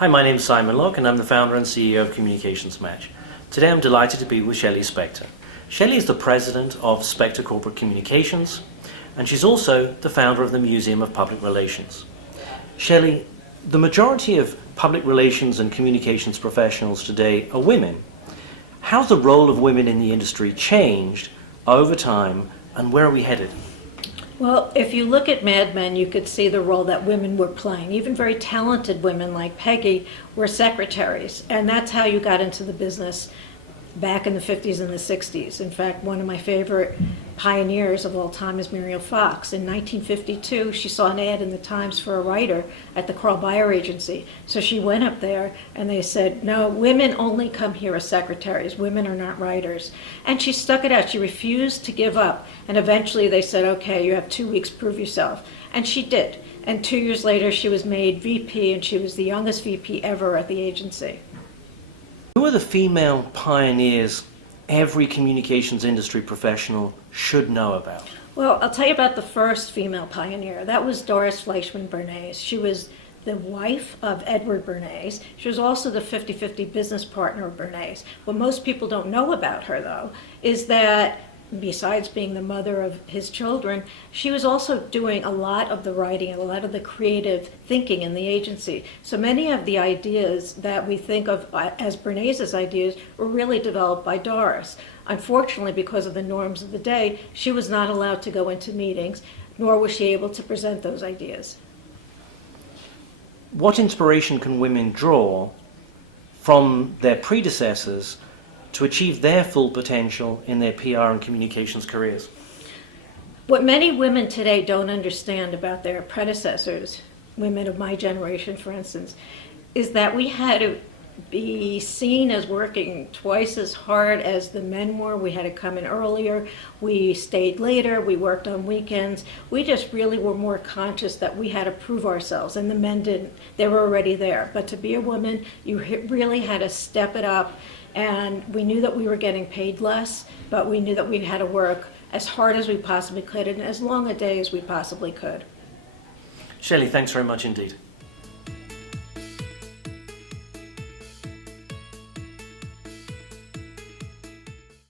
Hi, my name is Simon Locke and I'm the founder and CEO of CommunicationsMatch. Today I'm delighted to be with Shelley Spector. Shelley is the president of Spector Corporate Communications and she's also the founder of the Museum of Public Relations. Shelley, the majority of public relations and communications professionals today are women. How's the role of women in the industry changed over time and where are we headed? Well, if you look at Mad Men, you could see the role that women were playing. Even very talented women like Peggy were secretaries, and that's how you got into the business back in the 50s and the 60s. In fact, one of my favorite pioneers of all time is Muriel Fox. In 1952, she saw an ad in the Times for a writer at the Carl Bayer Agency. So she went up there and they said, no, women only come here as secretaries. Women are not writers. And she stuck it out. She refused to give up. And eventually they said, okay, you have 2 weeks, prove yourself. And she did. And 2 years later, she was made VP, and she was the youngest VP ever at the agency. Who are the female pioneers every communications industry professional should know about? Well, I'll tell you about the first female pioneer. That was Doris Fleischman Bernays. She was the wife of Edward Bernays. She was also the 50-50 business partner of Bernays. What most people don't know about her, though, is that besides being the mother of his children, she was also doing a lot of the writing and a lot of the creative thinking in the agency. So many of the ideas that we think of as Bernays' ideas were really developed by Doris. Unfortunately, because of the norms of the day, she was not allowed to go into meetings, nor was she able to present those ideas. What inspiration can women draw from their predecessors to achieve their full potential in their PR and communications careers? What many women today don't understand about their predecessors, women of my generation, for instance, is that we had to be seen as working twice as hard as the men were. We had to come in earlier, we stayed later, we worked on weekends. We just really were more conscious that we had to prove ourselves, and the men didn't. They were already there. But to be a woman, you really had to step it up, and we knew that we were getting paid less, but we knew that we had to work as hard as we possibly could and as long a day as we possibly could. Shelley, thanks very much indeed.